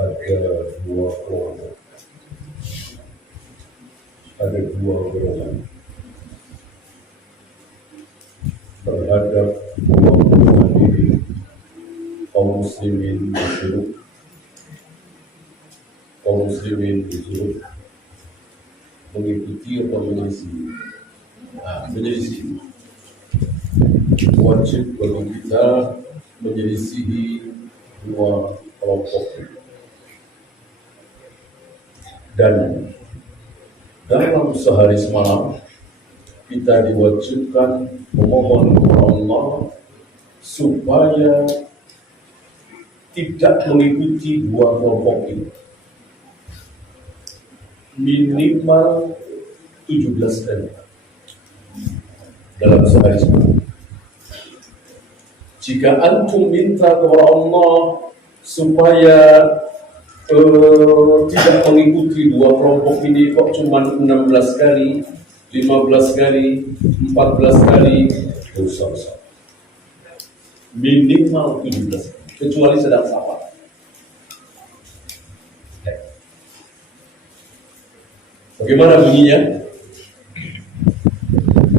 ada dua kelompok, ada dua golongan terhadap dua golongan ini. Kaum muslimin disuruh mengikuti atau menyelisih. Wajib bagi kita menyelisihi dua kelompok dan dalam sehari semalam kita diwajibkan memohon kepada Allah supaya tidak mengikuti dua kelompok ini minimal 17 kali dalam sehari semalam. Jika antum minta kepada Allah supaya tidak mengikuti dua kelompok ini kok cuma 16 kali, 15 kali, 14 kali, dosa. Minimal 17 kali, kecuali sedang safar. Bagaimana bunyinya?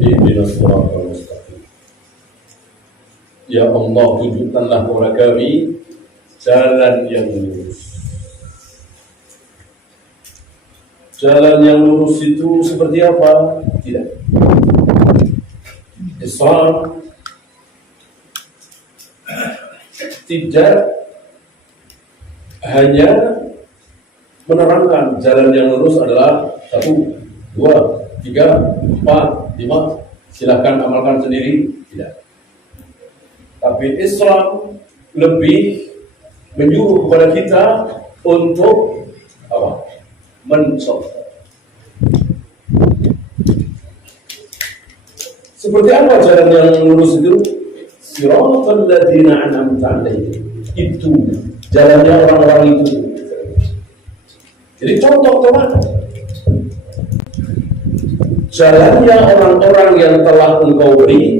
Ihdinas siratal mustaqim. Ya Allah, tunjukkanlah kepada kami jalan yang lurus. Jalan yang lurus itu seperti apa? Tidak. Islam tidak hanya menerangkan jalan yang lurus adalah 1, 2, 3, 4, 5, silahkan amalkan sendiri. Tidak. Tapi Islam lebih menyuruh kepada kita untuk apa? Mencontoh. Seperti apa jalan yang lurus itu? Siratal ladzina an'amta 'alaihim. Itu jalannya orang-orang itu. Jadi contoh kemana? Jalannya orang-orang yang telah engkau beri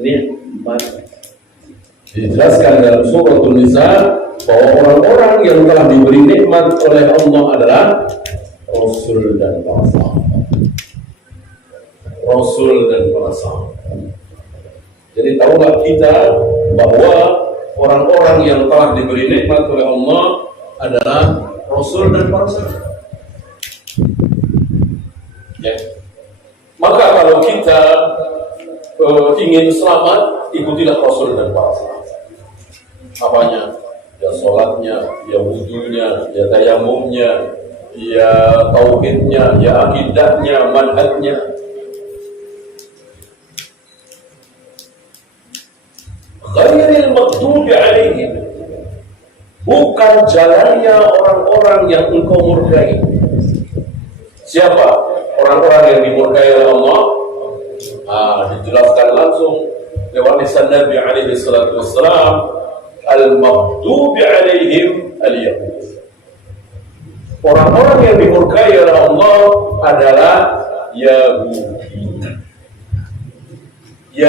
nikmat. Dijelaskan dalam surah An-Nisa bahwa orang-orang yang telah diberi nikmat oleh Allah adalah Rasul dan para sahabat. Rasul dan para sahabat. Jadi tahulah kita bahwa orang-orang yang telah diberi nikmat oleh Allah adalah Rasul dan para sahabat. Ya. Maka kalau kita ingin selamat, ikutilah Rasul dan para sahabat. Apanya? Ya sholatnya, ya wudunya, ya tayamumnya, ya tauhidnya, ya akidahnya, manhajnya. Ghairil maghdubi alaihim, bukan jalannya orang-orang yang engkau murkai. Siapa orang-orang yang dimurkai oleh Allah? Dijelaskan langsung lewat lisan Nabi alaihi salatu wassalam, al-maghdubi alaihim al-yahud. Orang-orang yang dimurkai oleh Allah adalah Yahudi. Ya.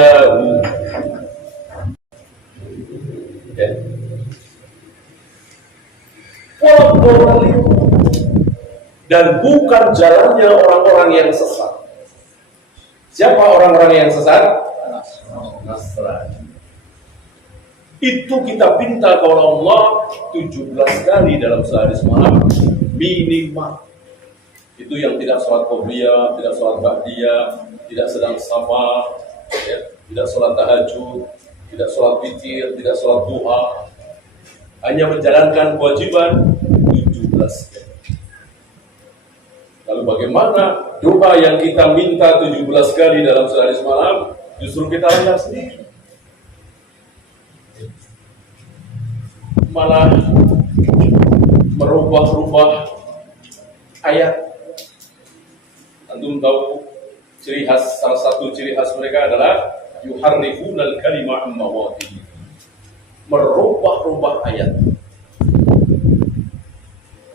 Dan bukan jalannya orang-orang yang sesat. Siapa orang-orang yang sesat? Nasrani. Itu kita pinta kepada Allah 17 kali dalam sehari semalam minimal. Itu yang tidak sholat qobliyah, tidak sholat ba'diyah, tidak sedang safar, ya, tidak sholat tahajud, tidak sholat witir, tidak sholat duha, hanya menjalankan kewajiban 17 kali. Lalu bagaimana doa yang kita minta 17 kali dalam sehari semalam justru kita langgar sendiri? Malah merubah-rubah ayat. Antum tahu salah satu ciri khas mereka adalah yuharrifunal kalima amma mawadihi, merubah-rubah ayat.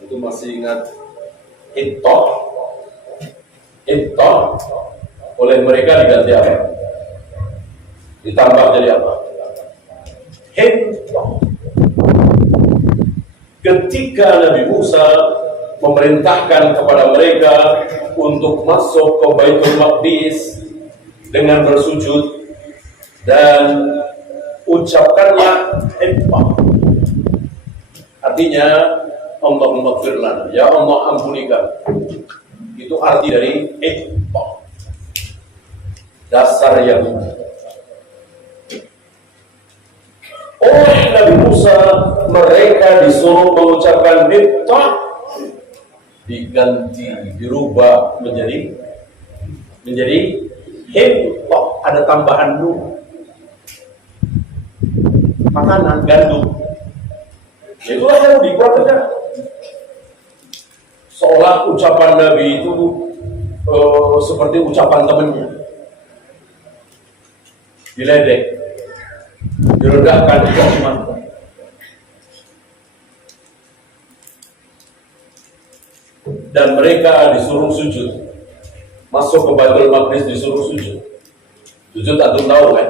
Itu masih ingat Ittah oleh mereka diganti apa? Ditambah jadi apa? Hittah. ketika Nabi Musa memerintahkan kepada mereka untuk masuk ke Baitul Maqdis dengan bersujud dan ucapkanlah empah. Artinya Allahumma ighfir lana, ya Allah ampunikan. Itu arti dari empah. Dasar Yahudi. Oleh Nabi Musa mereka disuruh mengucapkan empah, diganti, dirubah menjadi hempah, ada tambahan nun. Makanan gandum. Itulah yang dibuat. Seolah ucapan Nabi itu seperti ucapan temannya. Diledek, direndahkan, dikasih makan. Dan mereka disuruh sujud. Masuk ke Baitul Maqdis disuruh sujud. Sujud antum tahu kan?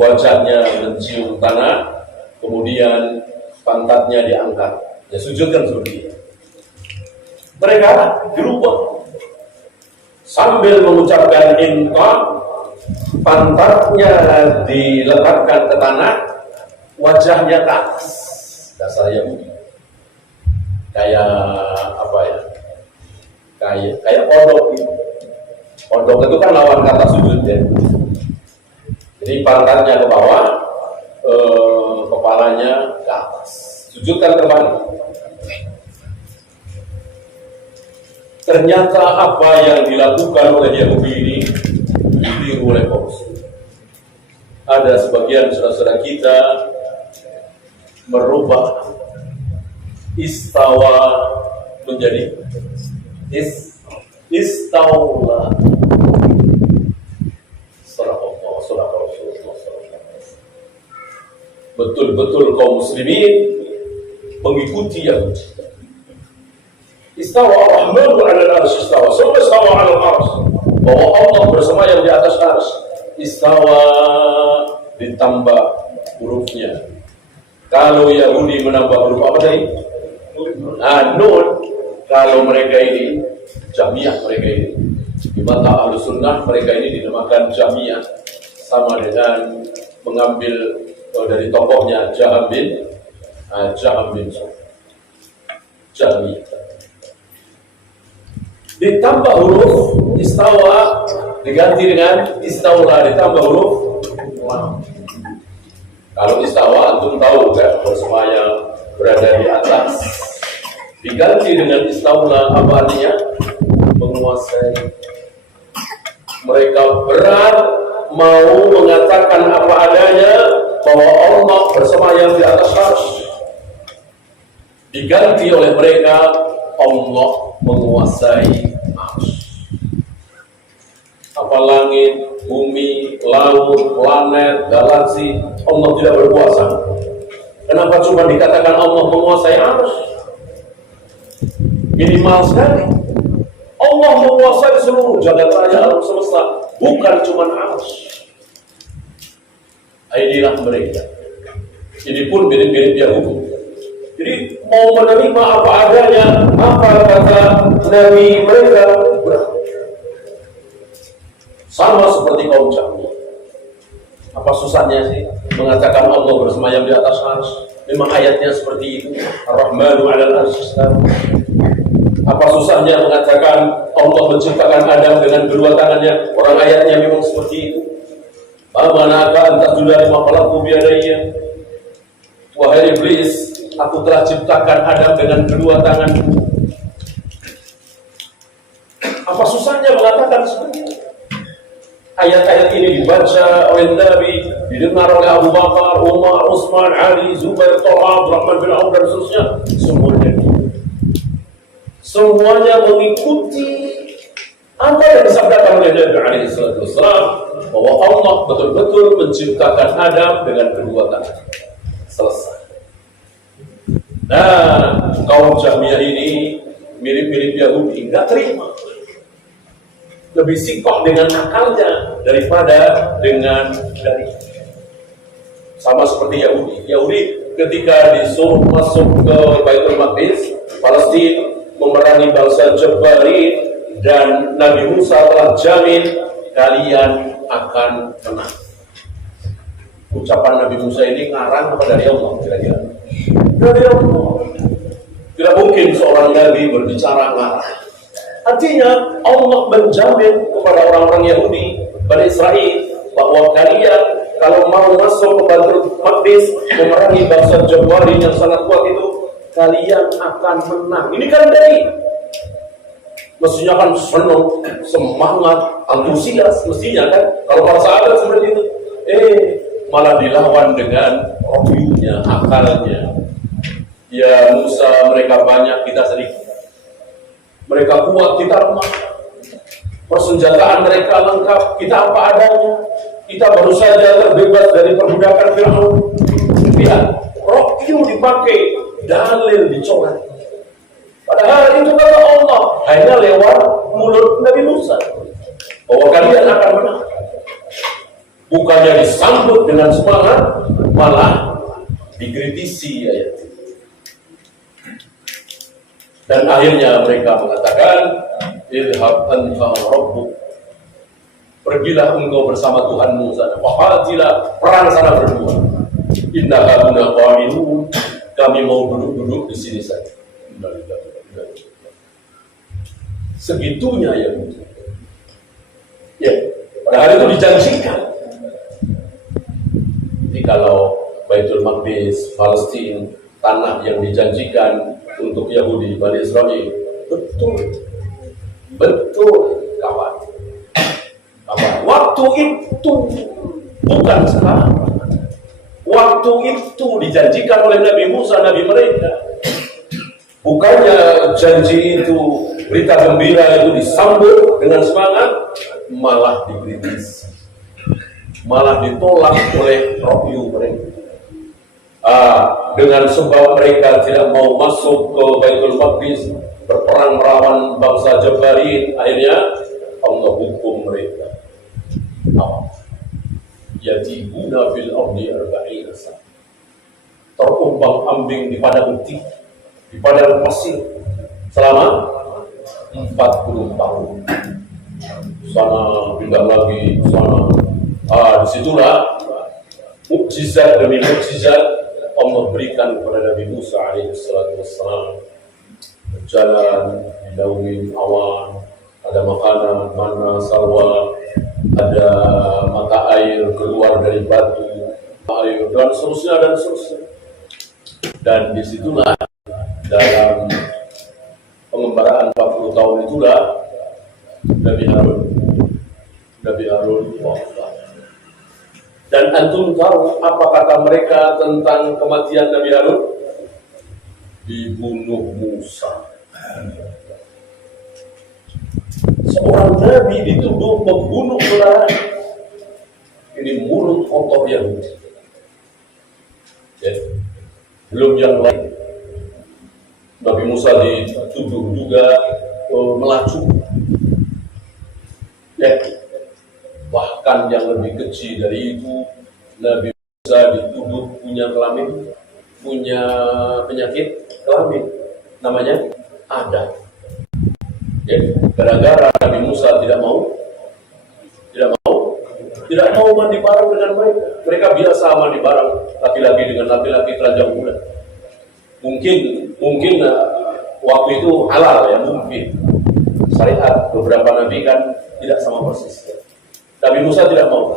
Wajahnya mencium tanah, kemudian pantatnya diangkat. Ya sujud kan seperti itu. Mereka dirubah sambil mengucapkan infaq, pantatnya diletakkan ke tanah, wajahnya ke atas. Dasar Yahudi. Kayak apa ya? Kayak kodok gitu. Kodok itu kan lawan kata sujud ya. Jadi pantatnya ke bawah, kepalanya ke atas. Sujudkan terbalik. Ternyata apa yang dilakukan oleh Yahudi ini ditiru oleh kaum muslimin. Ada sebagian saudara-saudara kita merubah istawa menjadi istawla. Betul-betul kaum muslimin mengikuti Yahudi. Istawa ar-Rahmanu 'ala al-'arsy istawa. Semua istawa 'ala al-'arsy. Bahwa Allah bersemayam di atas arsy. Istawa ditambah hurufnya. Kalau Yahudi menambah huruf apa tadi? Nun. Kalau mereka ini jamiah, mereka ini di mata Ahlus Sunnah mereka ini dinamakan jamiah, sama dengan mengambil dari tokohnya Jaham bin Jahmiyah. Ditambah huruf istawa diganti dengan istawla, ditambah huruf lam. Kalau istawa antum tahu kan, bersemayam, berada di atas. Diganti dengan istawla, apa artinya? Menguasai. Mereka berat mau mengatakan apa adanya bahwa Allah bersemayam di atas arsy. Diganti oleh mereka Allah menguasai arsy. Apa langit, bumi, laut, planet, galaksi, Allah tidak berkuasa. Kenapa cuma dikatakan Allah menguasai arsy? Minimal sekali. Allah menguasai seluruh jagat raya alam semesta, bukan cuma arsy. Inilah mereka. Ini pun mirip-mirip Yahudi. Jadi mau menerima apa adanya, apa kata Nabi mereka, sama seperti kaum Jahmiyah. Apa susahnya sih mengatakan Allah bersemayam di atas arsy? Memang ayatnya seperti itu. Ar-Rahmanu 'ala al-'arsy istawa. Apa susahnya mengatakan Allah menciptakan Adam dengan kedua tangannya? Orang ayatnya memang seperti itu. Amanaka anta sudah makhlukku biadaya. Wahai iblis, aku telah ciptakan Adam dengan kedua tanganku. Apa susahnya mengatakan seperti itu? Ayat-ayat ini dibaca oleh Nabi, didengar oleh Abu Bakar, Umar, Utsman, Ali, Zubair, Talha, Abdurrahman bin Auf dan seterusnya. Semuanya mengikuti apa yang disabdakan oleh Nabi alaihi salatu wassalam, bahwa Allah betul-betul menciptakan Adam dengan kedua tangan. Selesai. Nah, kaum Jahmiyah ini mirip-mirip Yahudi, enggak terima. Lebih sikoh dengan akalnya daripada dengan dari. Sama seperti Yahudi. Yahudi ketika disuruh masuk ke Baitul Maqdis, Palestina, memerangi bangsa Jabari, dan Nabi Musa telah jamin kalian akan menang. Ucapan Nabi Musa ini ngarang apa dari Allah kira-kira? Dari Allah. Tidak mungkin seorang Nabi berbicara ngarang. Artinya Allah menjamin kepada orang-orang Yahudi, Bani Israel, bahwa kalian kalau mau masuk ke Baitul Maqdis, memerangi bangsa Jabari yang sangat kuat itu, kalian akan menang. Ini kan dari mestinya kan senang, semangat, antusias mestinya kan. Kalau para sahabat seperti itu, malah dilawan dengan rohyunya, akalnya. Ya Musa, mereka banyak, kita sedikit. Mereka kuat, kita lemah. Persenjataan mereka lengkap, kita apa adanya. Kita baru saja terbebas dari perbudakan Firaun. Lihat, rohyu dipakai, dalil dicoret. Padahal itu kata Allah hanya lewat mulut Nabi Musa, bahwa kalian akan menang. Bukannya disambut dengan semangat, malah dikritisi ayat itu. Dan akhirnya mereka mengatakan, idhab anta rabbuk, pergilah engkau bersama Tuhanmu sana, waqatilah, perang sana berdua. Inna habuna qa'idun, kami mau duduk-duduk di sini saja. Segitunya ya. Ya, pada hari itu dijanjikan. Jadi kalau Baitul Maqdis, Palestina, tanah yang dijanjikan untuk Yahudi, Bani Israel, betul, kawan. Waktu itu bukan sekarang. Waktu itu dijanjikan oleh Nabi Musa, Nabi mereka. Bukannya janji itu, berita gembira itu disambut dengan semangat, malah dikritisi, malah ditolak oleh rohyu mereka. Dengan sebab mereka tidak mau masuk ke Baitul Maqdis, berperang melawan bangsa Jabari, akhirnya Allah hukum mereka. Yatibuna fil ardi arba'ina sana, terumbang-ambing di padang tinggi, di padang pasir selama 40 tahun. Sana pindah lagi, sana. Disitulah mukjizat demi mukjizat Allah berikan kepada Nabi Musa alaihissalam. Berjalan di launin awan, ada makanan, mana, salwa, ada mata air keluar dari batu, air, dan seterusnya, dan seterusnya. Dan disitulah dalam pengembaraan 40 tahun itulah Nabi Harun wafat. Dan antum tahu apa kata mereka tentang kematian Nabi Harun? Dibunuh Musa. Seorang Nabi dituduh membunuh saudaranya. Ini mulut kotor Yahudi. Ya. Belum yang lain. Nabi Musa dituduh juga melacur. Ya. Bahkan yang lebih kecil dari itu, Nabi Musa dituduh punya kelamin, punya penyakit kelamin, namanya Adam. Ya, gara-gara Nabi Musa tidak mau mandi bareng dengan mereka. Mereka biasa mandi bareng laki-laki dengan laki-laki telanjang bulan. Mungkin waktu itu halal ya, mungkin. Syariat beberapa nabi kan tidak sama persis. Nabi Musa tidak mau.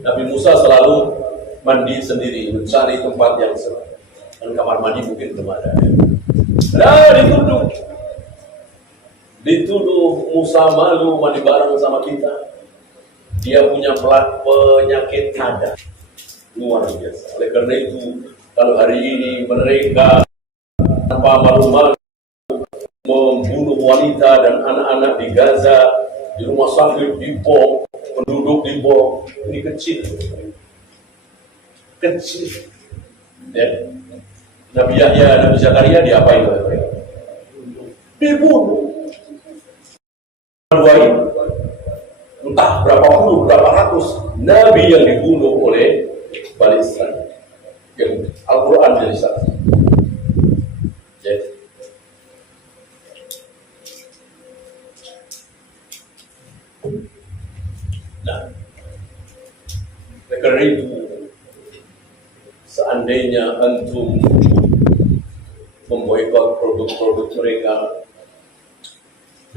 Nabi Musa selalu mandi sendiri, mencari tempat yang seram. Dan kamar mandi mungkin belum ada. Nah, dituduh Musa malu mandi bareng sama kita. Dia punya penyakit ada. Luar biasa. Oleh karena itu, kalau hari ini mereka tanpa malu-malu membunuh wanita dan anak-anak di Gaza, di rumah sakit dibom, penduduk dibom, ini kecil. Ya. Nabi Yahya, Nabi Zakaria diapain oleh mereka? Dibunuh. Entah berapa puluh, berapa ratus Nabi yang dibunuh oleh Bani Israel. Yang Al-Quran jadi saksi. Jadi, nah, karena itu seandainya antum memboikot produk-produk mereka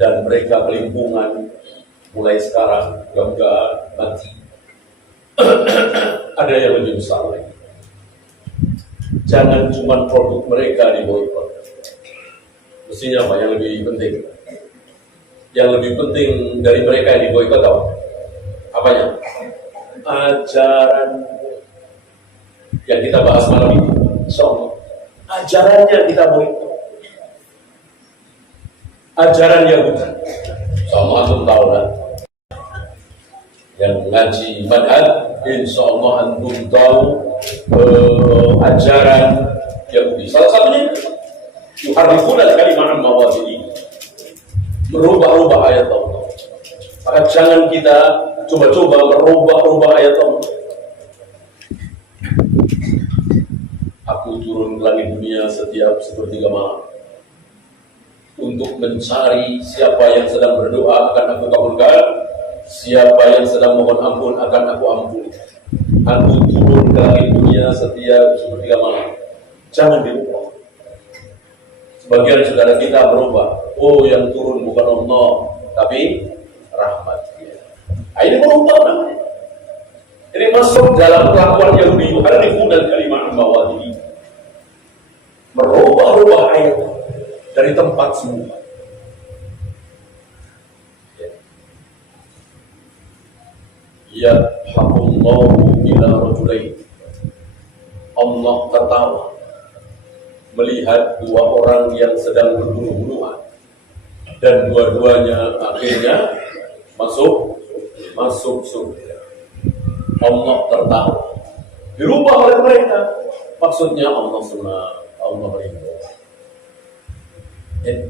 dan mereka kelimpungan mulai sekarang, mudah-mudahan mati. Ada yang lebih besar lagi. Jangan cuma produk mereka diboikot. Mestinya apa yang lebih penting? Yang lebih penting dari mereka yang diboikot apa? Apanya? Ajaran yang kita bahas malam ini. Insyaallah. Ajarannya kita boikot. Ajaran Yahudi. Sama antum tahu lah. Yang mengaji madhab, insyaallah antum tahu ajaran Yahudi. Salah satunya yuharrifuna al-kalima an mawadhihi. Merubah-rubah ayat Allah. Maka jangan kita coba-coba merubah-rubah ayat Allah. Aku turun ke langit dunia setiap sepertiga malam untuk mencari siapa yang sedang berdoa akan aku kabulkan, siapa yang sedang mohon ampun akan aku ampuni. Aku turun ke langit dunia setiap sepertiga malam. Jangan dirubah. Sebagian saudara kita berubah. Oh, yang turun bukan Allah, tapi rahmat. Nah, ini berubah namanya. Ini masuk dalam kelakuan Yahudi. Yuharrifuna al-kalima an mawadhihi. Merubah-rubah ayat dari tempat semula. Yadhaqullahu ila rajulain. Allah tertawa melihat dua orang yang sedang berbunuh-bunuhan dan dua-duanya akhirnya masuk surga. Allah tertawa. Dirubah oleh mereka. Maksudnya Allah senang, Allah ridho.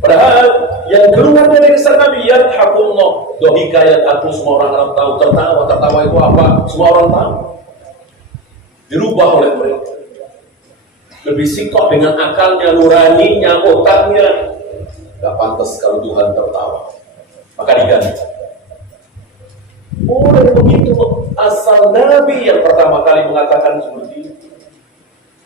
Padahal yang keluar dari lisan Nabi, yadhaqullah, dohika yadhaqu, semua orang tahu. Tertawa itu apa? Semua orang tahu. Dirubah oleh mereka. Lebih sikoh dengan akalnya, nuraninya, otaknya. Gak pantas kalau Tuhan tertawa. Maka diganti. Oh, dan begitu asal Nabi yang pertama kali mengatakan seperti itu.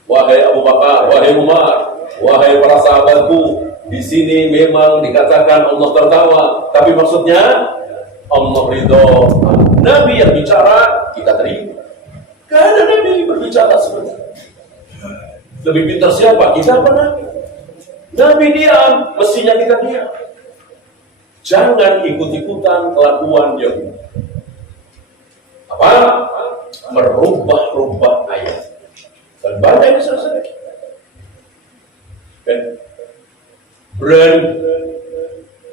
Wahai Abu Bakar, wahai Umar, wahai para sahabatku, di sini memang dikatakan Allah tertawa, tapi maksudnya Allah ridho. Nabi yang bicara, kita terima. Karena Nabi berbicara seperti itu. Lebih pintar siapa? Kita apa Nabi? Nabi diam, mestinya kita diam. Jangan ikut-ikutan kelakuan Yahudi. Apa? Merubah-rubah ayat. Dan banyak yang selesai. Dan berani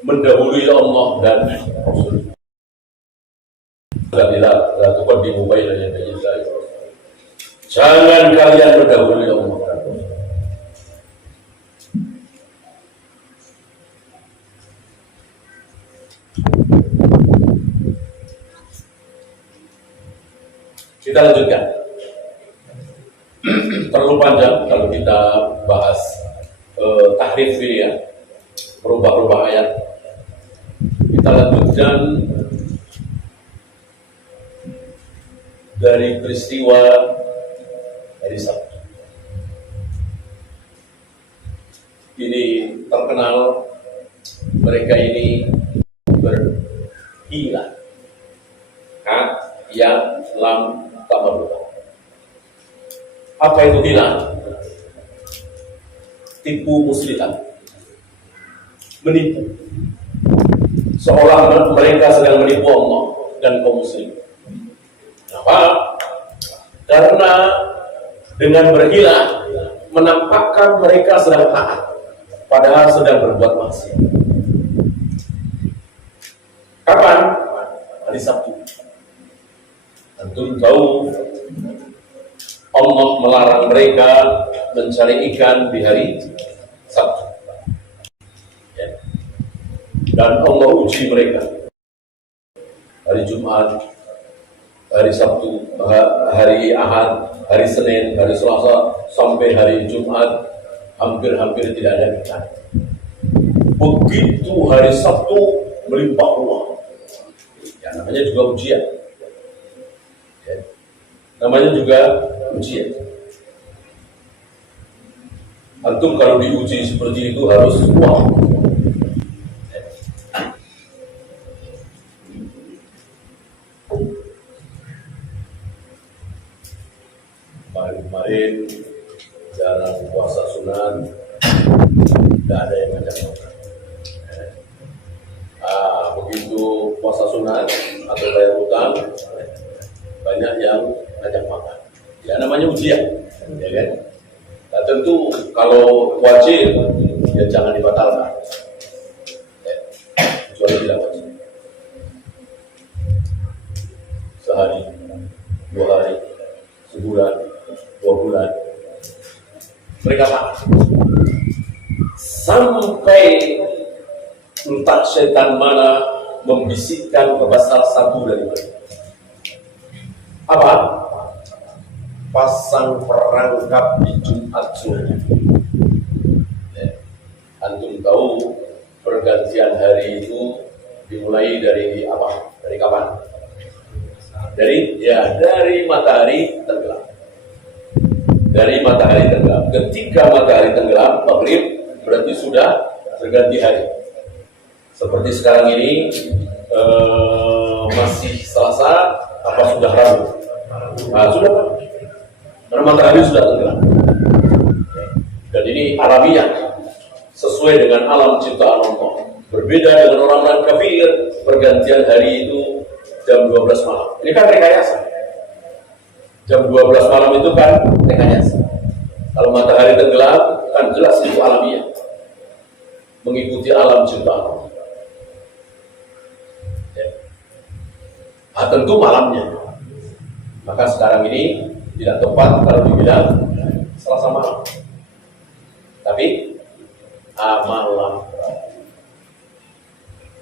mendahului Allah dan Rasul. La tuqaddimu baina yaday Allahi. Jangan kalian mendahului Allah dan Rasul. Kita lanjutkan. Terlalu panjang kalau kita bahas tahrif ini ya, berubah-ubah ayat. Kita lanjutkan dari peristiwa hari Sabtu. Ini terkenal, mereka ini berhilang. Yang lam tabarruka. Apa itu hilang? Tipu muslihat, menipu, seolah mereka sedang menipu Allah dan kaum muslim. Kenapa? Karena dengan berhilang menampakkan mereka sedang taat, padahal sedang berbuat maksiat. Kapan? Hari Sabtu. Antum tahu Allah melarang mereka mencari ikan di hari Sabtu. Ya. Dan Allah uji mereka hari Jumat, hari Sabtu, hari Ahad, hari Senin, hari Selasa, sampai hari Jumat, hampir-hampir tidak ada ikan. Begitu hari Sabtu melimpah ruah. Ya, namanya juga ujian. Ya. Namanya juga ujian. Antum kalau diuji seperti itu harus kuat. Kemarin jarang puasa sunat, tidak ada yang ngajak makan. Begitu puasa sunat atau bayar utang, banyak yang ngajak makan. Ya namanya ujian, ya kan? Nah, tentu kalau wajib, ya jangan dibatalkan. Ya, kecuali tidak wajib. Sehari, 2 hari, sebulan, 2 bulan. Mereka makan. Sampai entah setan mana membisikkan ke salah satu dari mereka. Apa? Pasang perangkap di Jumat sore. Ya. Antum tahu pergantian hari itu dimulai dari apa? Dari kapan? Dari matahari tenggelam. Dari matahari tenggelam. Ketika matahari tenggelam, maghrib berarti sudah berganti hari. Seperti sekarang ini masih Selasa, apa sudah Rabu? Sudah. Karena matahari sudah tenggelam. Dan ini alamiah, sesuai dengan alam ciptaan Allah. Berbeda dengan orang-orang kafir, pergantian hari itu jam 12 malam. Ini kan rekayasa. Jam 12 malam itu kan rekayasa. Kalau matahari tenggelam, kan jelas itu alamiah. Mengikuti alam ciptaan Allah. Ya. Tentu malamnya. Maka sekarang ini tidak tepat kalau dibilang Selasa malam. Tapi malam.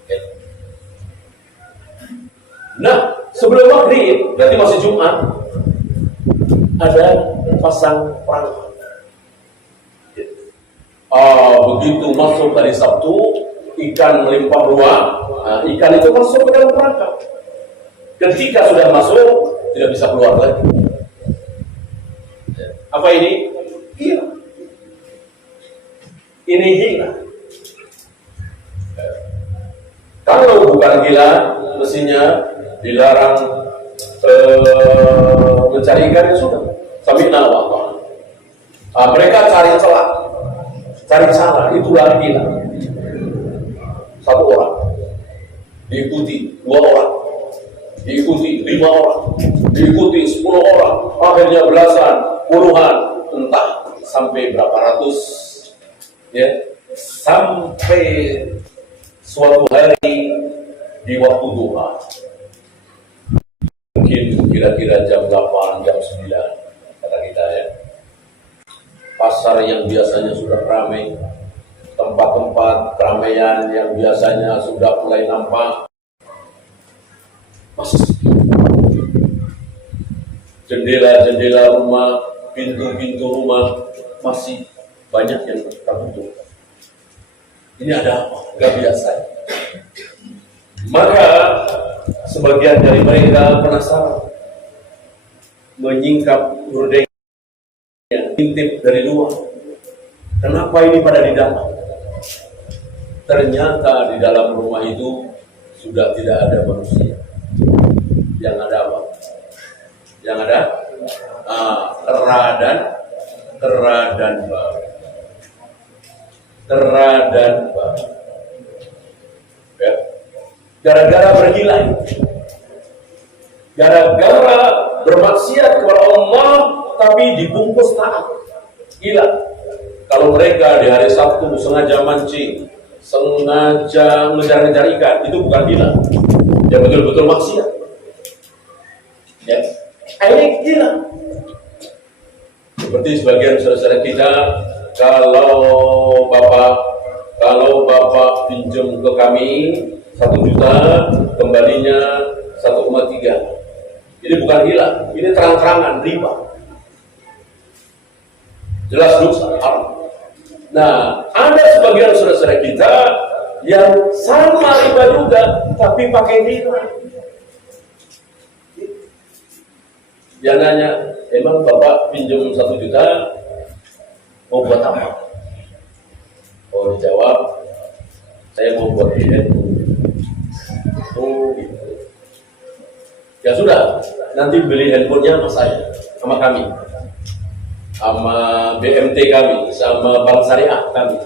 Ya. Nah, sebelum maghrib, berarti masih Jumat, ada pasang perangkap. Begitu masuk dari Sabtu, ikan melimpah ruah, ikan itu masuk ke dalam perangkap. Ketika sudah masuk, tidak bisa keluar lagi. Apa ini? Gila. Ini gila. Kalau bukan gila, mestinya dilarang mencari ikan yang sudah. Sami'na wa ata'na. Mereka cari celah, cari cara, itulah gila. 1 orang diikuti 2 orang, diikuti 5 orang, diikuti 10 orang, akhirnya belasan, puluhan, entah sampai berapa ratus, ya, sampai suatu hari di waktu duha, mungkin kira-kira jam 8, jam 9, kata kita ya, pasar yang biasanya sudah ramai, tempat-tempat keramaian yang biasanya sudah mulai nampak, masih jendela-jendela rumah, pintu-pintu rumah masih banyak yang tertutup. Ini ada apa? Gak biasa. Maka sebagian dari mereka penasaran, menyingkap gordenya, intip dari luar. Kenapa ini pada di dalam? Ternyata di dalam rumah itu sudah tidak ada manusia. Yang ada apa? Yang ada kera dan babi. Kera dan babi. Ya. Gara-gara bergila, gara-gara bermaksiat kepada Allah, tapi dibungkus taat. Gila. Kalau mereka di hari Sabtu sengaja mancing, sengaja ngejar-ngejar ikan, itu bukan gila. Ya betul-betul maksiat. Ya, ini gila. Seperti sebagian saudara kita, kalau bapak pinjam ke kami 1 juta, kembalinya 1,3. Ini bukan hilang, ini terang-terangan riba. Jelas dosa haram. Nah, ada sebagian saudara-saudara kita yang sama riba juga, tapi pakai nilai. Dia nanya, emang Bapak pinjam 1 juta, mau buat apa? Oh, dijawab, saya mau buat beli. Oh, gitu. Ya sudah, nanti beli handphonenya sama saya, sama kami, sama BMT kami, sama Bank Syariah kami.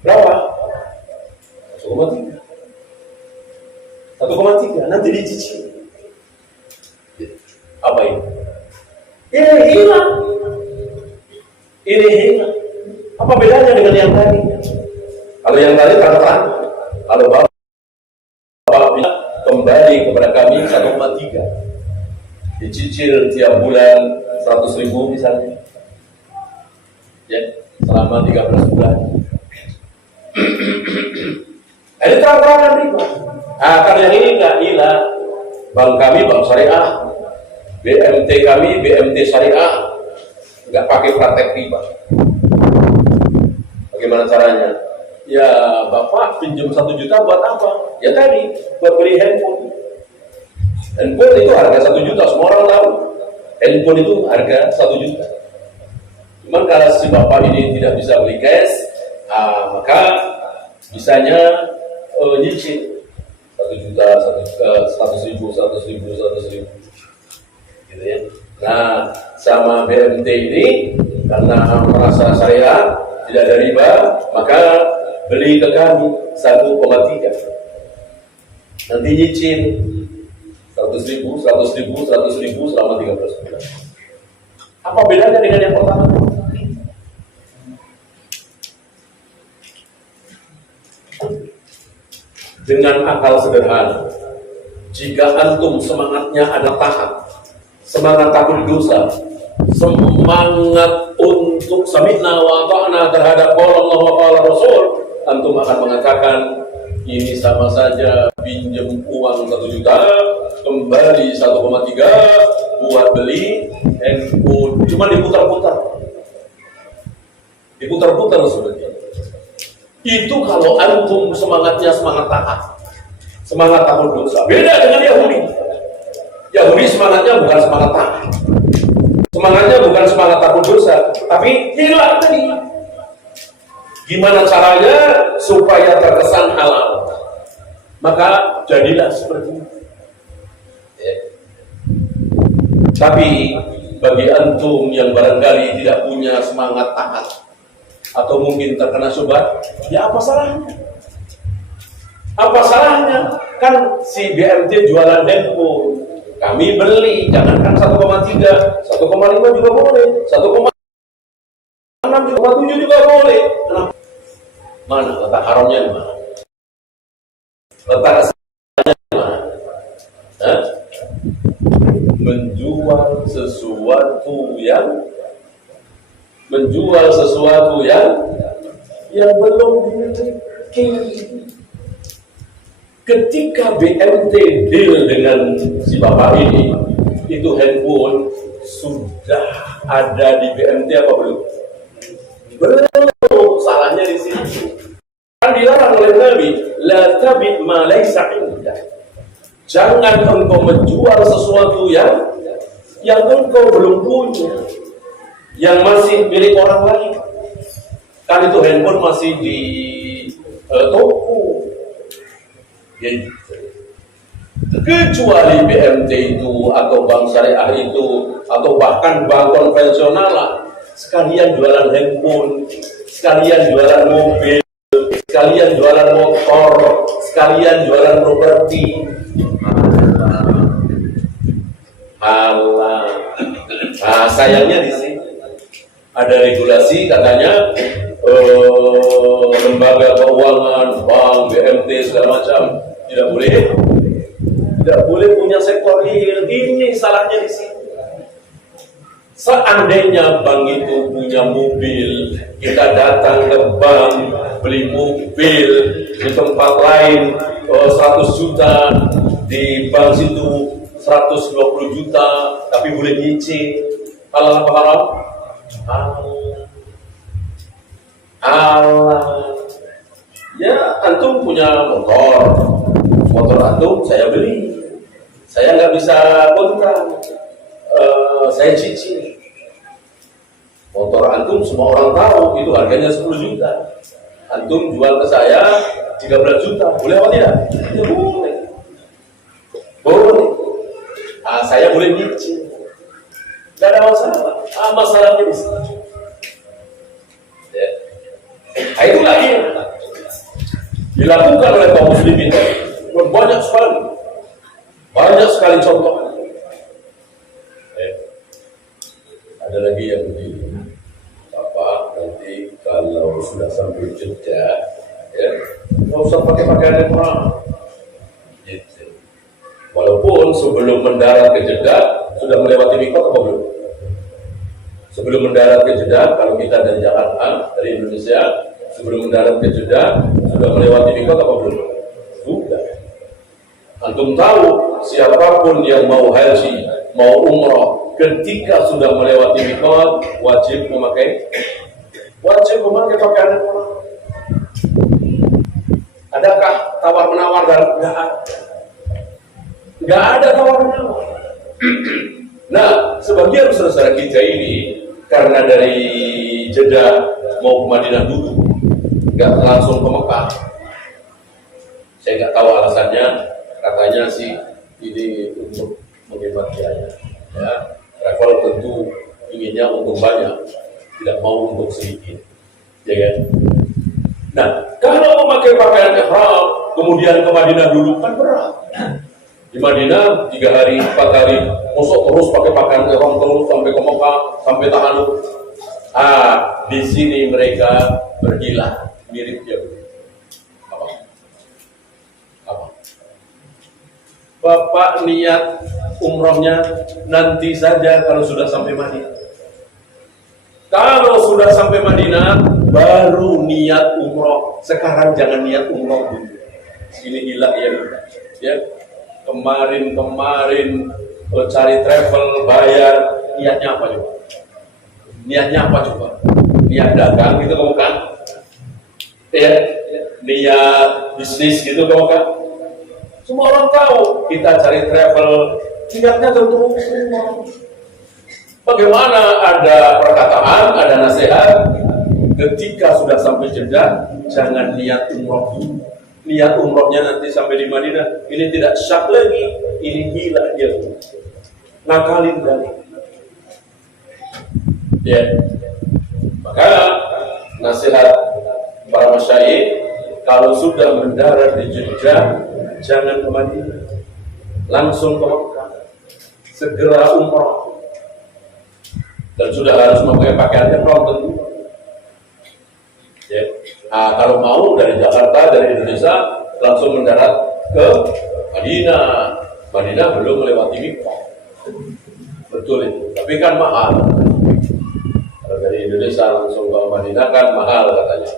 Berapa? 1,3. 1,3, nanti dicicil. Apa ini? Ini hilang. Ini hilang. Apa bedanya dengan yang tadi? Kalau yang tadi terang-terang, kalau Bapak kembali kepada kami 1,3, dicicil tiap bulan 100.000 misalnya, ya, selama 13 bulan. Ini terang-terangan riba. Kalau yang ini nggak hilang, bank kami bank syariah, BMT kami BMT syariah, nggak pakai praktek riba. Bagaimana caranya? Ya Bapak pinjam 1 juta buat apa? Ya tadi, buat beli handphone. Handphone itu harga 1 juta, semua orang tahu. Handphone itu harga 1 juta. Cuman kalau si Bapak ini tidak bisa beli cash, maka bisanya nyicil 1 juta, 100.000, gitu ya. Nah, sama BMT ini karena merasa syariah tidak ada riba, maka beli ke kami 1,3. Nanti nyicil 100.000 selama 13 bulan. Apa bedanya dengan yang pertama? Dengan akal sederhana, jika antum semangatnya ada taat, semangat takut dosa, semangat untuk sami'na wa ata'na terhadap Allah wa qala Rasul, antum akan mengatakan ini sama saja pinjam uang 1 juta, kembali 1,3 buat beli handphone, cuma diputar-putar sebenarnya. Itu kalau antum semangatnya semangat taat, semangat takut dosa. Beda dengan Yahudi. Yahudi semangatnya bukan semangat taat, semangatnya bukan semangat takut dosa, tapi hilang tadi. Gimana caranya supaya terkesan halal? Maka jadilah seperti itu. Ya. Tapi bagi antum yang barangkali tidak punya semangat taat atau mungkin terkena syubhat, ya apa salahnya? Apa salahnya? Kan si BMT jualan handphone, kami beli, jangankan 1,3, 1,5 juga boleh, 1,6 juga, 1,7 juga boleh. Kenapa? Mana letak haramnya di mana? Letak kesannya di mana? Menjual sesuatu yang belum dimiliki. Ketika BMT deal dengan si bapak ini, itu handphone sudah ada di BMT apa belum? Belum. Salahnya di sini. Kan dilarang oleh Nabi, la tabi' ma laysa indak. Jangan engkau menjual sesuatu yang engkau belum punya, yang masih milik orang lain. Kan itu handphone masih di toko. Ya, kecuali BMT itu atau bank syariah itu atau bahkan bank konvensional, sekalian jualan handphone, sekalian jualan mobil, sekalian jualan motor, sekalian jualan properti. Allah. Nah, sayangnya di sini ada regulasi katanya lembaga keuangan, bank, BMT segala macam tidak boleh punya sektor real. Ini salahnya di sini. Seandainya bank itu punya mobil, kita datang ke bank beli mobil di tempat lain 100 juta, di bank situ 120 juta, tapi boleh nyicil. Halal apa haram? Allah. Ya, antum punya motor antum saya beli, saya nggak bisa kontrak, saya cicil. Motor antum semua orang tahu itu harganya 10 juta, antum jual ke saya 13 juta, boleh apa tidak? Ya, boleh. Saya boleh nyicil, nggak ada masalah. Masalahnya di sini. Ya. Itu lagi dilakukan oleh kaum muslimin banyak sekali contoh. Ada lagi yang begini, nanti kalau sudah sampai Jeddah, ya nggak usah pakai pakaian yang murah. Gitu. Walaupun sebelum mendarat ke Jeddah sudah melewati mikot atau belum? Sebelum mendarat ke Jeddah, kalau kita dari Jakarta, dari Indonesia, sebelum mendarat ke Jeddah sudah melewati mikot atau belum? Sudah. Antum tahu siapapun yang mau haji, mau umrah, ketika sudah melewati mikot wajib memakai pakaian yang murah. Adakah tawar menawar? Nggak ada tawar menawar. Nah, sebagian saudara kita ini karena dari Jeddah mau ke Madinah dulu, nggak langsung ke Mekah. Saya nggak tahu alasannya, katanya sih ini untuk menghemat biaya. Ya, travel tentu inginnya untuk banyak, tidak mau untuk sedikit, ya kan? Nah, kalau memakai pakaian ihram kemudian ke Madinah dulu kan berat. Di Madinah 3 hari, 4 hari, masuk terus pakai pakaian ihram terus sampai ke Mekah, sampai Tahalul. Di sini mereka berhilah mirip dia. Apa? Bapak niat umrohnya nanti saja kalau sudah sampai Madinah. Kalau sudah sampai Madinah baru niat umroh. Sekarang jangan niat umroh dulu. Ini hilang ya. Kemarin cari travel bayar, niatnya apa coba? Niat dagang gitu kan? Ya, niat bisnis gitu kan? Semua orang tahu kita cari travel, niatnya tentu umroh. Bagaimana ada perkataan, ada nasihat ketika sudah sampai Jeddah jangan niat umroh dulu. Niat umrohnya nanti sampai di Madinah, ini tidak syak lagi, ini gila dia. Nakalin balik. Ya. Maka nasihat para masyayikh, kalau sudah mendarat di Jeddah, jangan ke Madinah, langsung ke Mekah, segera umroh. Dan sudah harus memakai pakaian ihram tentu. Ya. Kalau mau dari Jakarta, dari Indonesia langsung mendarat ke Madinah. Madinah belum melewati mikot. Betul itu. Tapi kan mahal. Kalau dari Indonesia langsung ke Madinah kan mahal katanya.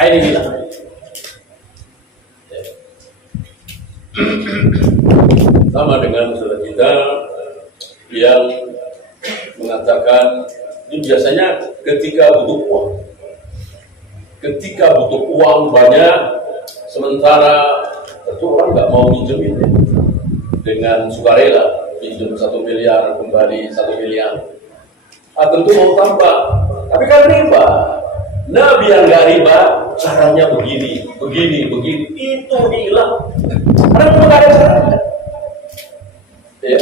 Ini gila. Ya. Sama dengan saudara kita yang mengatakan ini biasanya ketika butuh uang banyak, sementara tentu orang nggak mau minjemin dengan sukarela, pinjam 1 miliar kembali 1 miliar, tentu mau tambah, tapi kan riba. Nah, biar nggak riba, caranya begini, itu hilang. Karena nggak ada caranya. Ya.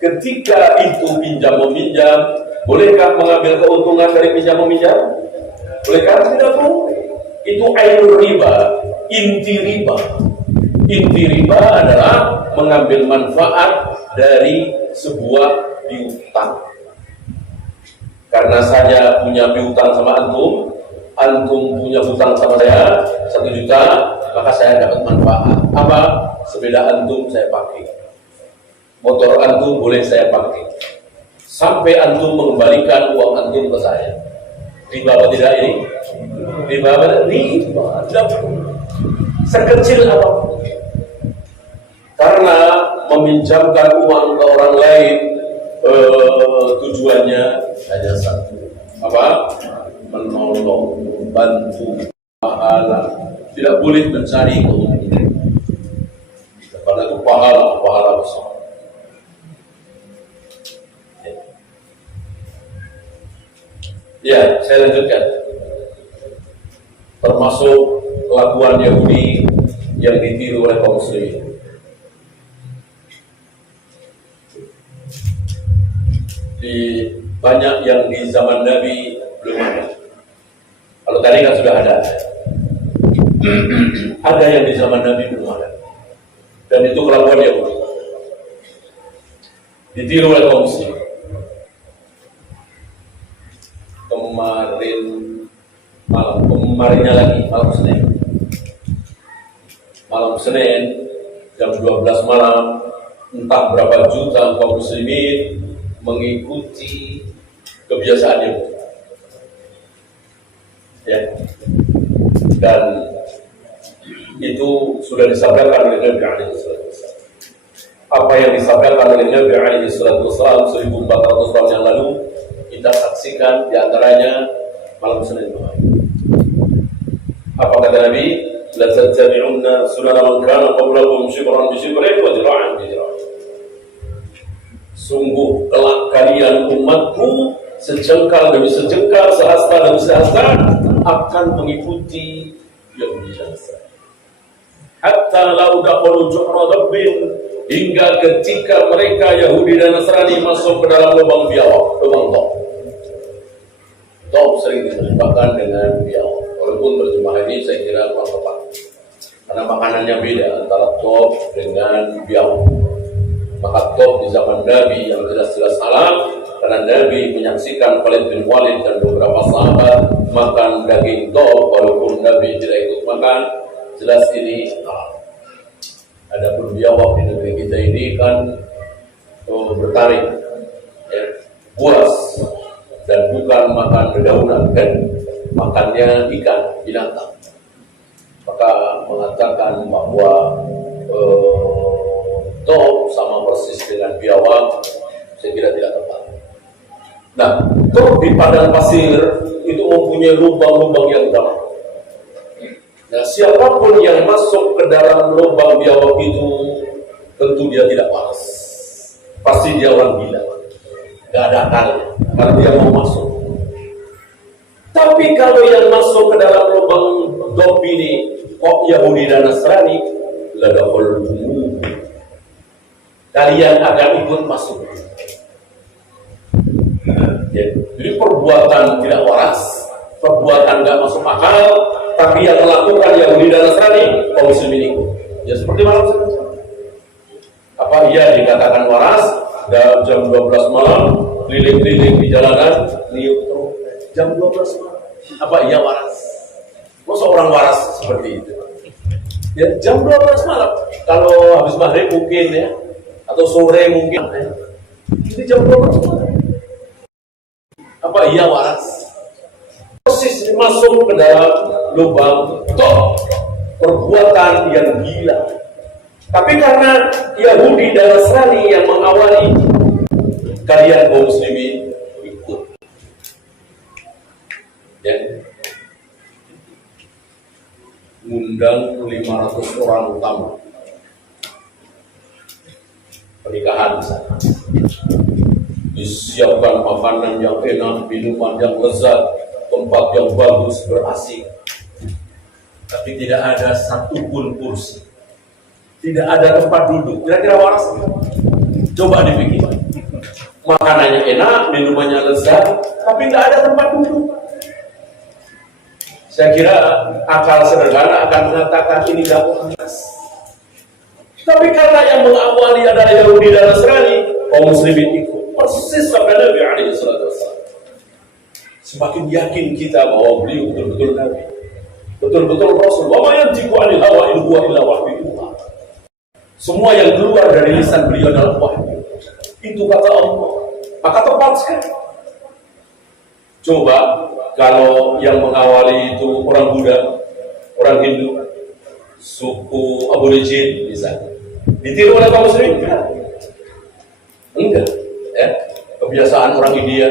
Ketika itu pinjam meminjam, bolehkah mengambil keuntungan dari pinjam meminjam? Bolehkah? Tidak boleh. Itu ainul riba, inti riba. Inti riba adalah mengambil manfaat dari sebuah piutang. Karena saya punya piutang sama antum punya hutang sama saya 1 juta, maka saya dapat manfaat. Apa? Sepeda antum saya pakai. Motor antum boleh saya pakai sampai antum mengembalikan uang antum ke saya. Riba apa tidak ini? Riba apa? Riba. Sekecil apa? Karena meminjamkan uang ke orang lain tujuannya hanya satu, apa? Menolong, bantu, pahala. Tidak boleh mencari keuntungan. Karena itu pahala besar. Ya, saya lanjutkan. Termasuk kelakuan Yahudi yang ditiru oleh kaum muslimin. Banyak yang di zaman Nabi belum ada. Kalau tadi kan sudah ada. Ada yang di zaman Nabi belum ada. Dan itu kelakuan Yahudi. Ditiru oleh kaum muslimin. Kemarinnya lagi, malam Senin jam 12 malam, entah berapa juta kaum muslimin mengikuti kebiasaannya, ya. Dan itu sudah disabdakan oleh Nabi alaihi wasallam. Apa yang disabdakan oleh Nabi alaihi wasallam 1400 tahun yang lalu kita saksikan diantaranya malam Senin kemarin. Apa kata Nabi? La tattabi'unna sunana man kana qablakum shibran bi shibrin wa dhira'an bi dhira'in. Sungguh kelak kalian umatku sejengkal demi sejengkal, sehasta demi sehasta akan mengikuti yang biasa. Hatta lau daqalu juhra dabbin, hingga ketika mereka Yahudi dan Nasrani masuk ke dalam lubang biawak, lubang top. Top sering diterjemahkan dengan biawak. Walaupun terjemahan ini saya kira kurang tepat, karena makanannya beda antara top dengan biawak. Maka top di zaman Nabi yang jelas-jelas halal, karena Nabi menyaksikan Khalid bin Walid dan beberapa sahabat makan daging top, walaupun Nabi tidak ikut makan, jelas ini halal. Adapun biawak di negeri kita ini kan bertaring, ya, buas, dan bukan makan dedaunan, kan? Makannya ikan, binatang. Maka mengatakan bahwa top sama persis dengan biawak, saya kira tidak tepat. Nah, top di padang pasir itu mempunyai lubang-lubang yang dalam. Nah, siapapun yang masuk ke dalam lubang biawak itu, tentu dia tidak panas. Pasti dia orang gila, gak ada akalnya, karena dia mau masuk. Tapi kalau yang masuk ke dalam lubang dop ini kok Yahudi dan Nasrani, kalian akan ikut masuk. Jadi perbuatan tidak waras, perbuatan tidak masuk akal, tapi yang melakukan Yahudi dan Nasrani, kaum muslimin ikut. Ya seperti malam Senin. Apa iya dikatakan waras? Jam 12 malam keliling-keliling di jalanan, niup jam 12 malam. Apa iya waras? Masa orang waras seperti itu? Ya jam 12 malam. Kalau habis maghrib mungkin, ya, atau sore mungkin. Ini jam 12 malam. Apa iya waras? Persis masuk ke dalam lubang top, perbuatan yang gila. Tapi karena Yahudi dan Nasrani yang mengawali, kalian kaum muslimin ikut. Ya. Undang 500 orang tamu pernikahan di sana. Disiapkan makanan yang enak, minuman yang lezat, tempat yang bagus, ber-AC. Tapi tidak ada satupun kursi, tidak ada tempat duduk. Kira-kira waras? Coba dipikir. Makanannya enak, minumannya lezat, tapi tidak ada tempat duduk. Saya kira akal sederhana akan mengatakan ini tidak waras. Tapi karena yang mengawali adalah Yahudi dan Nasrani, kaum muslimin ikut. Persis sabda Nabi alaihi wasallam. Semakin yakin kita bahwa beliau betul-betul Nabi, betul-betul Rasul. Wa ma yantiqu 'anil hawa in huwa illa wahyun yuha. Semua yang keluar dari lisan beliau adalah wahyu. Itu kata Allah. Maka tepat sekali. Coba Kalau yang mengawali itu orang Buddha, orang Hindu, suku aborigin misalnya, ditiru oleh kaum muslimin? Enggak. Ya. Kebiasaan orang India,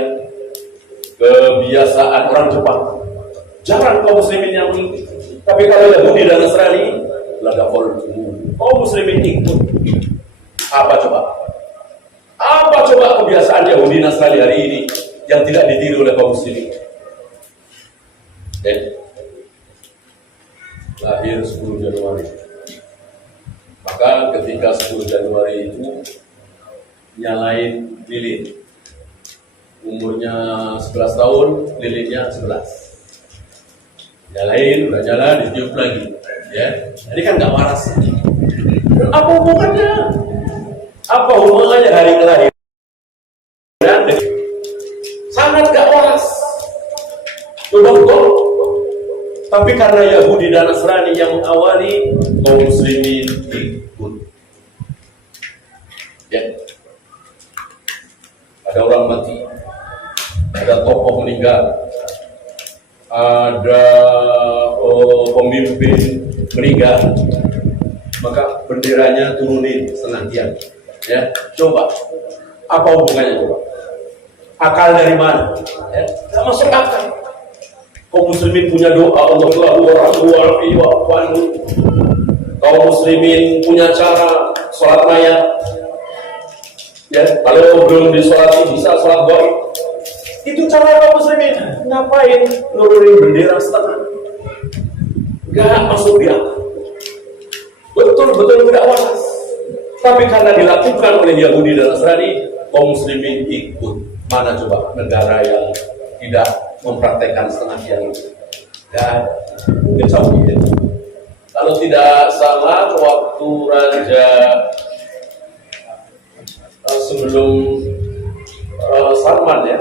kebiasaan orang Jepang, jarang kaum muslimin yang mengikuti. Tapi kalau Yahudi dan Nasrani, ladakol kaum muslimin ikut. Apa coba? Apa coba kebiasaan Yahudi Nasrani hari ini yang tidak ditiru oleh kaum muslimin? Lahir 10 Januari. Maka ketika 10 Januari itu nyalain lilin. Umurnya 11 tahun, lilinnya 11. Nyalain, udah jalan, ditiup lagi. Ya, ini kan nggak waras. Apa hubungannya? Apa hubungannya hari kelahiran? Sangat nggak waras. Betul. Tapi karena Yahudi dan Nasrani yang mengawali, kaum muslimin ikut. Ya. Ada orang mati, ada tokoh meninggal, ada pemimpin meninggal, maka benderanya turunin setengah tiang. Ya, coba apa hubungannya coba? Akal dari mana? Ya, tidak masuk akal. Kaum muslimin punya doa untuk kaum muslimin punya cara sholat mayat. Ya, kalau belum disolati bisa sholat gaib. Itu cara kaum muslimin. Ngapain nurunin bendera setengah? Gak masuk dia. Betul tidak waras. Tapi karena dilakukan oleh Yahudi dan Nasrani, kaum muslimin ikut. Mana coba negara yang tidak mempraktekkan setengah tiang itu? Dan mungkin Saudi ya. Kalau tidak salah, waktu Raja sebelum Salman ya,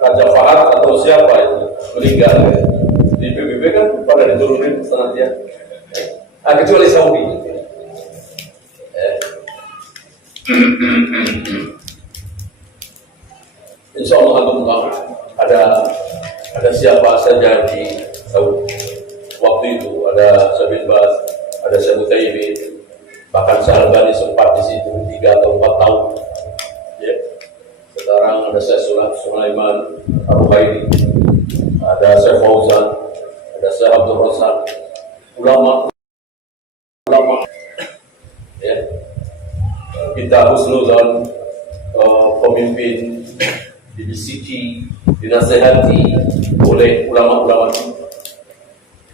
Raja Fahad atau siapa itu meninggal ya. Di PBB kan pada diturunin setengah tiang. Kecuali Saudi. Insya Allah ada siapa saja di Saudi. Waktu itu ada Syekh bin Baz, ada Syekh Utsaimin, bahkan Syekh Albani sempat di situ 3 atau 4 tahun. Ya. Sekarang ada Syekh Sulaiman Ar-Ruhaili, ada Syekh Fauzan, ada Syekh Abdul Razak, ulama. Ya. Kita husnuzan pemimpin dibisiki, dinasehati oleh ulama-ulama kita.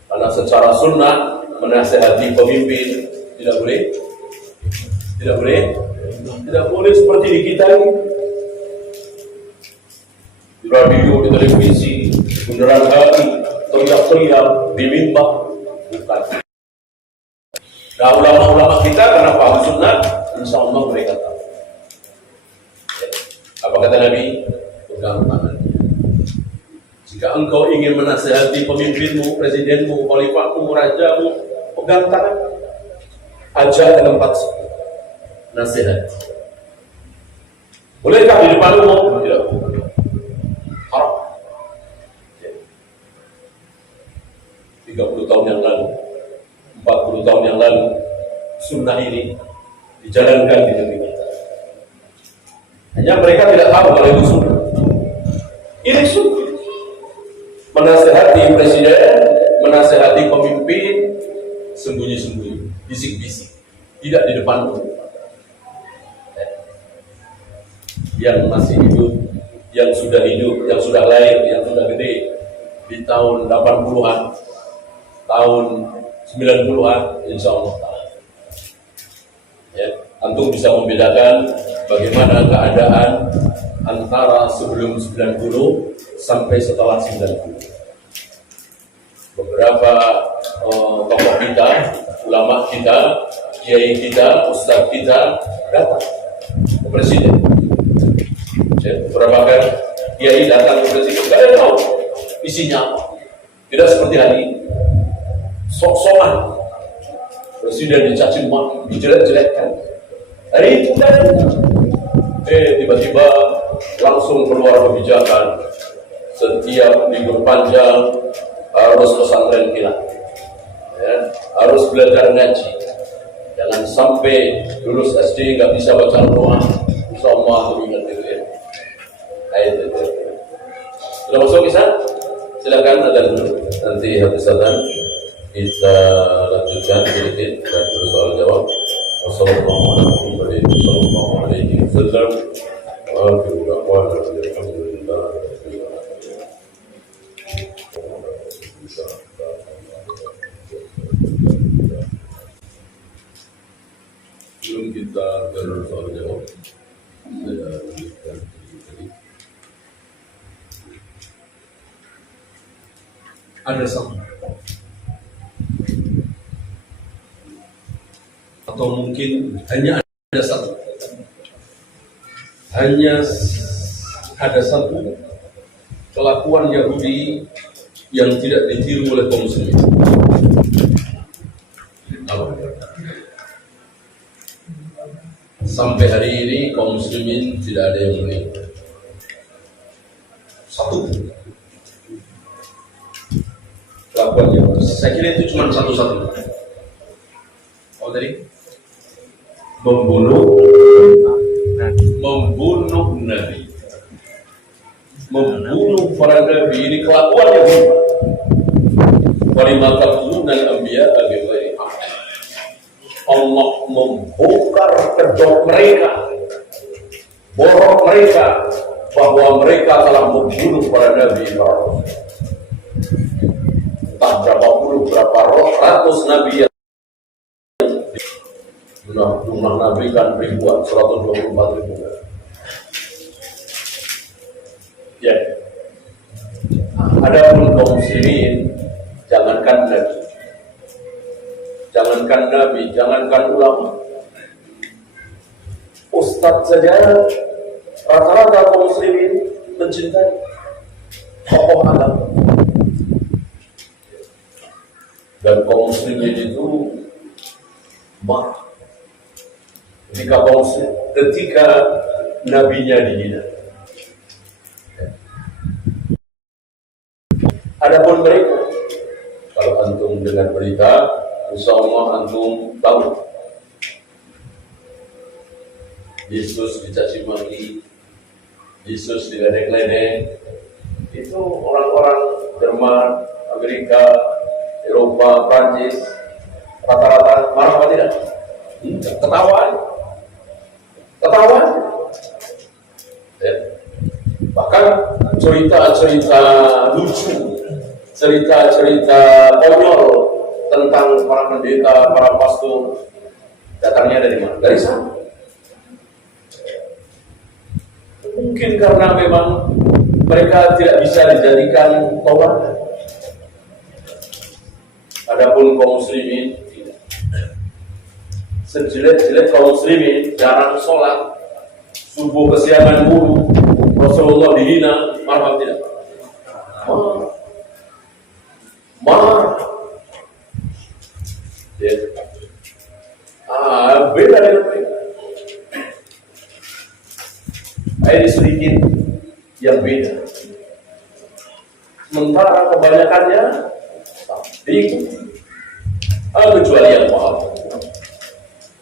Karena secara sunnah menasehati pemimpin tidak boleh seperti di kita ini. Di radio, di televisi, bundaran HI, teriak-teriak, di mimbar, bukan. Nah, ulama-ulama kita karena paham sunnah, insya Allah mereka tahu. Apa kata Nabi? Pegang tangan. Jika engkau ingin menasihati pemimpinmu, presidenmu, khalifahmu, rajamu, pegang tangan. Ajak ke tempat nasihat. Bolehkah di depan umum? Tidak. Haram. 30 tahun yang lalu, 40 tahun yang lalu, sunnah ini dijalankan di negeri kita. Hanya mereka tidak tahu kalau itu sunnah. Ini sunnah. Menasehati presiden, menasehati pemimpin, sembunyi-sembunyi, bisik-bisik, tidak di depan umum. Yang masih hidup, yang sudah lahir, yang sudah gede di tahun 80-an, tahun 90-an, insya Allah. Ya, antum bisa membedakan bagaimana keadaan antara sebelum 90 sampai setelah 90. Beberapa tokoh kita, ulama kita, kiai kita, ustaz kita datang ke presiden. Beberapa kali kiai datang ke presiden, tidak ada tahu isinya apa. Tidak seperti hari ini, sok-sokan presiden dicaci maki, dijelek-jelekkan. Hari itu tidak ada. Tiba-tiba langsung keluar kebijakan setiap libur panjang harus pesantren kilat, ya, harus belajar ngaji. Jangan sampai lulus SD nggak bisa baca Al-Quran, semua ingat itu ya. Ayat itu. Sudah masuk kisah? Silakan ada dulu. Nanti habis azan kita lanjutkan sedikit dan soal jawab. Wassalamualaikum warahmatullahi wabarakatuh. Sebelum kita soal jawab, saya lanjutkan tadi. Ada satu atau mungkin hanya ada satu, kelakuan Yahudi yang tidak ditiru oleh kaum muslimin. Sampai hari ini kaum muslimin tidak ada yang meniru. Satu kelakuan Yahudi. Saya kira itu cuma satu-satu. Oh tadi membunuh Nabi, membunuh para Nabi. Ini kelakuan Yahudi. Walimata dan Anbiya bagaimana Allah membongkar kedok mereka, borok mereka, bahwa mereka telah membunuh para Nabi, para Rasul. Entah berapa puluh, berapa ratus Nabi yang jumlah Nabi kan ribuan, 124 ribu. Ya, ada pun kaum muslimin, jangankan Nabi, jangankan ulama, ustadz saja rata-rata kaum muslimin mencintai tokoh agama. Dan kaum muslimin itu marah ketika nabinya dihina. Adapun mereka, kalau antum dengar berita, insya Allah antum tahu Yesus dicaci maki, Yesus diledek-ledek. Itu orang-orang Jerman, Amerika, Eropa, Prancis, rata-rata marah apa tidak? Ketawa. Ya. Bahkan cerita-cerita lucu, cerita-cerita konyol tentang para pendeta, para pastor, datangnya dari mana? Dari sana. Mungkin karena memang mereka tidak bisa dijadikan tauladan. Adapun kaum muslimin tidak. Sejelek-jelek kaum muslimin jarang sholat, subuh kesiangan mulu, Rasulullah dihina, marah tidak? Marah. Ya. Beda dengan mereka. Ini sedikit yang beda. Sementara kebanyakannya diikuti. Kecuali yang paham.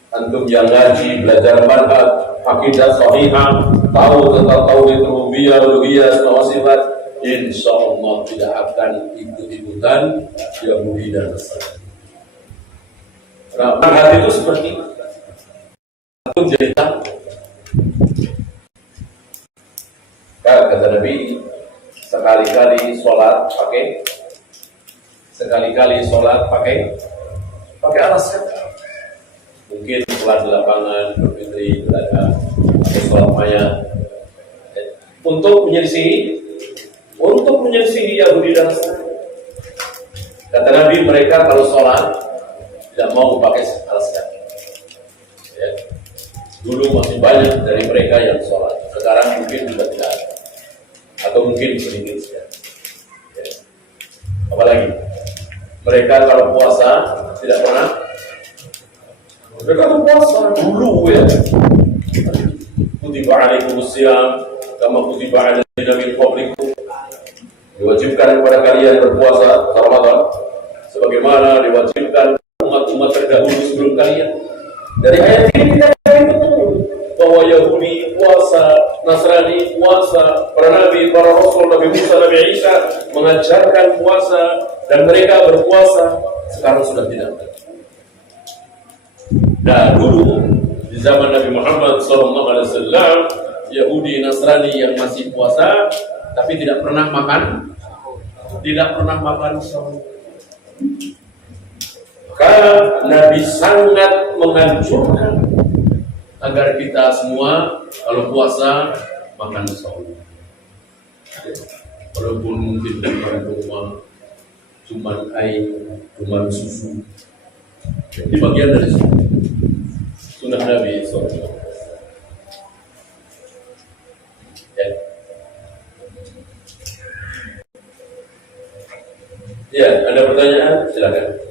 Antum yang ngaji, belajar manhaj, akidah sahihah, tahu tentang tauhid rububiyah, uluhiyah, asma wa sifat, insya Allah tidak akan ikut-ikutan Yahudi dan Nasrani. Nah, manhaj itu seperti antum jadi tahu. Kata Nabi, sekali-kali sholat pakai alas kaki. Mungkin sholat di lapangan, berfitri, belakang, atau sholat mayat. Untuk menyelisihi Yahudi dan Nasrani. Kata Nabi, mereka kalau sholat tidak mau pakai alas kaki. Ya. Dulu masih banyak dari mereka yang sholat. Sekarang mungkin sudah tidak ada. Atau mungkin sedikit saja. Ya. Apalagi mereka kalau puasa tidak pernah. Mereka puasa dulu ya. Kutiba alaikumus syiyam kama kutiba alal ladzina min qablikum kalian berpuasa Ramadan sebagaimana diwajibkan umat-umat terdahulu sebelum kalian. Dari ayat ini kita betul bahwa Yahudi puasa, Nasrani puasa, para nabi, para rasul, Nabi Musa, Nabi Isa mengajarkan puasa dan mereka berpuasa. Sekarang sudah tidak. Nah, dulu di zaman Nabi Muhammad SAW, Yahudi Nasrani yang masih puasa tapi tidak pernah makan sahur. Karena Nabi sangat menganjurkan agar kita semua kalau puasa makan sahur. Walaupun mungkin di rumah cuma air, cuma susu, ini bagian dari sunnah Nabi SAW. Ya, ada pertanyaan? Silakan.